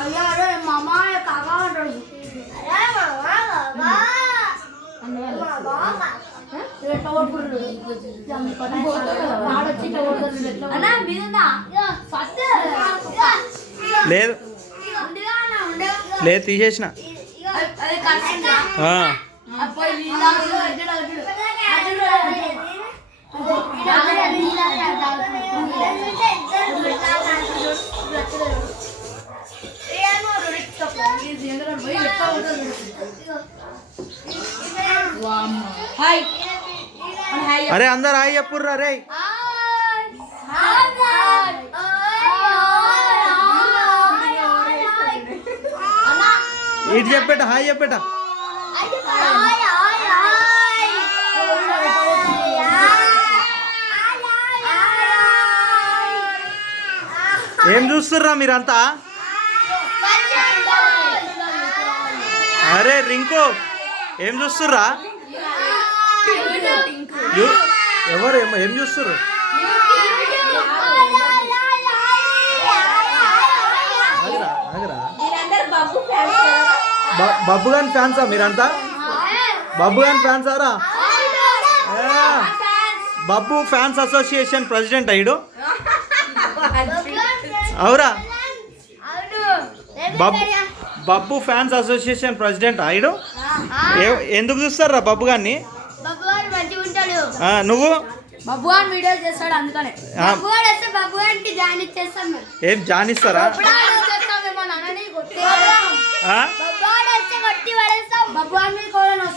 అయ్యో అరే మామ కాకా అంటాడు లేదు. లేదు తీసేసిన. హాయ్. అరే అందరు హాయ్ చెప్పుర్రా రే ఇటు చెప్పేట హాయ్ చెప్పేట. ఏం చూస్తుర్రా మీరంతా? అరే రింకు ఏం చూస్తుర్రా? ఎవరు ఏం- బ- బబ్బు గాని ఫ్యాన్సా మీరంతా? బబ్బు గాని ఫ్యాన్స్ ఆరా ఏ, బబ్బు ఫ్యాన్స్ అసోసియేషన్ ప్రెసిడెంట్ అయ్యాడు. అవురా. Babbu Babbu fans association president అయ్యాడు. ఏ- ఎందుకు చూస్తారా బబ్బు గారిని నువ్వు? వీడియో చేస్తాడు అందుకనే. ఏం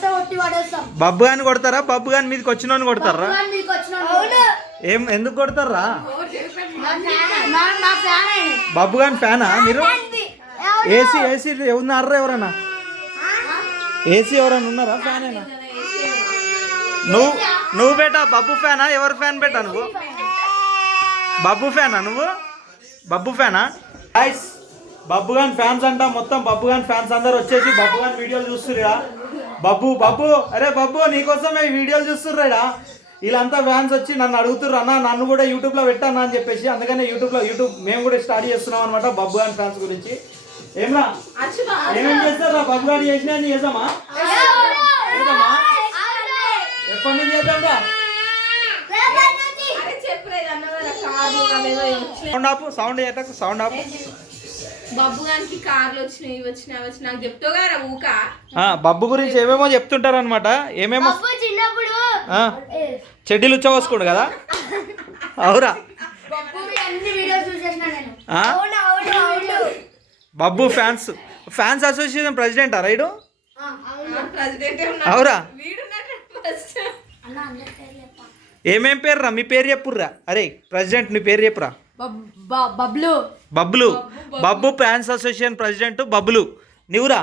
కొట్టి పడేస్తాం. బబ్బు గాని కొడతారా? బబ్బు గాని మీదకి వచ్చిన కొడతారా ఏం ఎందుకు కొడతారా? బబ్బు గాని ఫ్యానా. మీరు? ఏసీ ఏసీ ఉన్నారా ఎవరన్నా? ఏసీ ఎవరన్నా ఉన్నారా? ఫ్యాన్ అయినా నువ్వు నువ్వు బేటా బబ్బు ఫ్యానా? ఎవరు ఫ్యాన్ బేటా నువ్వు? బబ్బు ఫ్యానా నువ్వు? బబ్బు ఫ్యానా? గైస్ బబ్బు గాన్ ఫ్యాన్స్ అంట మొత్తం బబ్బు గాన్ ఫ్యాన్స్ అందరు వచ్చేసి బబ్బు గాన్ వీడియోలు చూస్తుర్రా బబ్బు బబ్బు అరే బబ్బు నీకోసమే ఈ వీడియోలు చూస్తుర్రాడా వీళ్ళంతా ఫ్యాన్స్ వచ్చి నన్ను అడుగుతుర్రు అన్న నన్ను కూడా యూట్యూబ్లో పెట్టాను అని చెప్పేసి అందుకనే యూట్యూబ్లో యూట్యూబ్ మేము కూడా స్టార్ట్ చేస్తున్నాం అనమాట బబ్బు గాన్ ఫ్యాన్స్ గురించి. ఏమరా? ఏమేం చేస్తారా బబ్బు గారు చేసినా చేద్దామా? ఎప్పటి నుంచి చేద్దాం సౌండ్ ఆపు సౌండ్ చేయటకు సౌండ్ ఆపు. బబ్బు గానికి కార్లు వచ్చినాయి వచ్చినాయి నాకు చెప్తావు కదా ఊక. ఆ, బబ్బు గురించి ఏమేమో చెప్తుంటారు అనమాట ఏమేమో చిన్నప్పుడు చెడ్డీలు ఉచ్చవసుకోండు కదా? అవురా. Babbu fans fans association president ride president అవురా. వీడున్నట్టు ఫస్ట్ అన్న అందరి పేర్లు చెప్పా ఏమేం పేర్రా? మీ పేరు చెప్పుర్రా? అరే ప్రెసిడెంట్ నీ పేరు చెప్పురా? Bablu. Babbulu Babbu fans association president Babbulu నీవురా?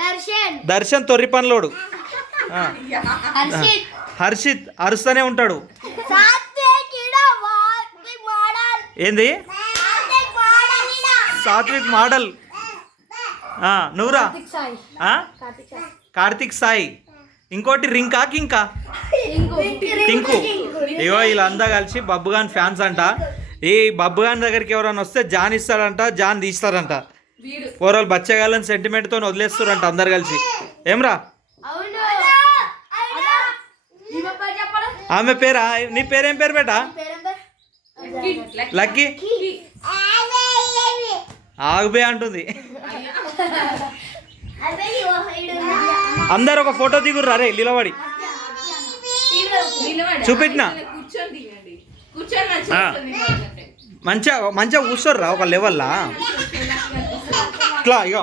Darshan. Darshan తొర్రి పనిలోడు. హర్షిత్. హర్షిత్ అరుస్తూనే ఉంటాడు. ఏంది? సాత్విక్ మోడల్ ఈడ. సాత్విక్ మోడల్. ఆ, నువ్వురా? కార్తిక్ సాయి. ఇంకోటి రింకా కింకా. టింకు ఇగో వీళ్ళంతా కలిసి బబ్బుగాన్ ఫ్యాన్స్ అంట. ఈ బబ్బుగాన్ దగ్గరికి ఎవరైనా వస్తే జాన్ ఇస్తాడంట జాన్ తీస్తారంట ఓవరాల్ బచ్చగాళ్ళని సెంటిమెంట్తో వదిలేస్తారంట అందరు కలిసి. ఏమ్రా? ఆమె పేరా? నీ పేరేం పేరు బేటా? లక్కీ. ఆగుబే అంటుంది. అందరు ఒక ఫోటో దిగుర్రా రే నిలబడి. చూపెట్టినా? కూర్చొని మంచిగా. మంచిగా కూర్చోర్రా ఒక లెవెల్లా? ఇట్లా ఇగో.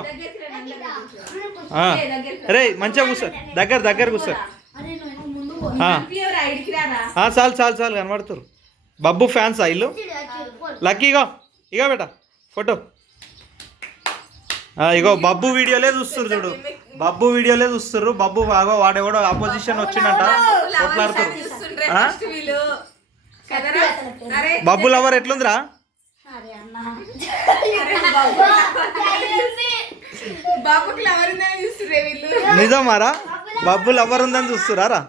రా. మంచిగా కూర్చో. దగ్గర దగ్గర కూర్చో. అరే నువ్వు ముందు పో. ఆ. కనిపియవురా, ఈడికి రారా ఆ, చాలు చాలు చాలు కనబడుతురు బబ్బు ఫ్యాన్స్ ఇల్లు? లక్కీ ఇగో ఇగో బేట ఫోటో. ఆ, ఇగో బబ్బు వీడియోలే చూస్తురు చూడు. బబ్బు వీడియోలే చూస్తుర్రు. బబ్బు బాగో వాడెవడో అపోజిషన్ వచ్చిండంట. కొట్లాడుతురు బబ్బు లవర్ ఎట్లుందిరా? నిజమారా? బబ్బు లవర్ ఉందని చూస్తురారా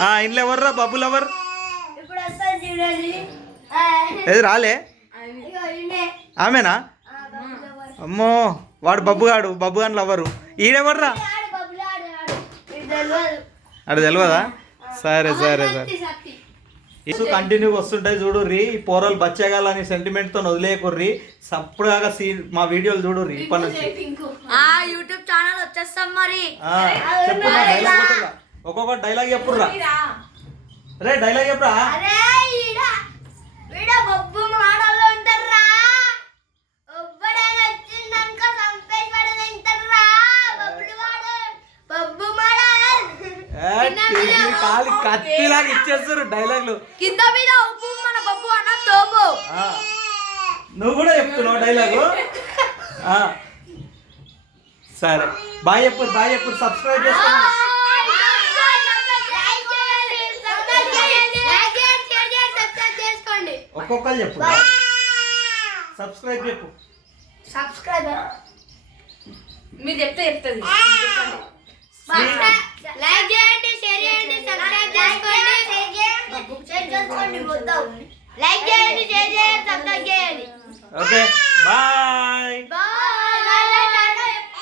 ఆ, ఇంట్లో ఎవర్రా బబ్బు లవర్? ఏది రాలే. ఆమెనా? ఆ, బబ్బు lover. అమ్మో. వాడు బబ్బుగాడు బబ్బు గాని లవ్వరు. ఈడెవర్రా? అడు తెలియదా సరే సరే సరే. ఇసు కంటిన్యూ వస్తుంటాయి చూడుర్రి ఈ పోరలు బచ్చగాలని సెంటిమెంట్తో వదిలేకుర్రి సప్పుడుగా సీ మా వీడియోలు చూడుర్రి ఇప్పటి నుంచి యూట్యూబ్ ఛానల్ వచ్చేస్తాం మరి. ఒక్కొక్క డైలాగ్ చెప్పుర్రా. రే డైలాగ్ చెప్పురా అరే ఈడ వీడ బొబ్బు మాడల్లో ఉంటారా ఒబ్బడని వచ్చిందనుకో సంపేసి పడి తింటారా బొబ్బులు వాడు బొబ్బు మాడల్ ఏ, టీవీ కాలి కత్తిలాగా ఇచ్చేస్తారు డైలాగ్లు కింద మీద ఉప్పు మన బొబ్బు అన్న తోపు. నువ్వు కూడా చెప్తున్నావు డైలాగు ఆ. సరే బాయ్ చెప్పు బాయ్ చెప్పు సబ్స్క్రైబ్ చేసుకోండి చేసుకోండి ఒక్కొక్కరు చెప్పు సబ్స్క్రైబ్ చెప్పు సబ్స్క్రైబర్ మీరు చెప్తే చెప్తుంది లైక్ ఓకే బాయ్ బాయ్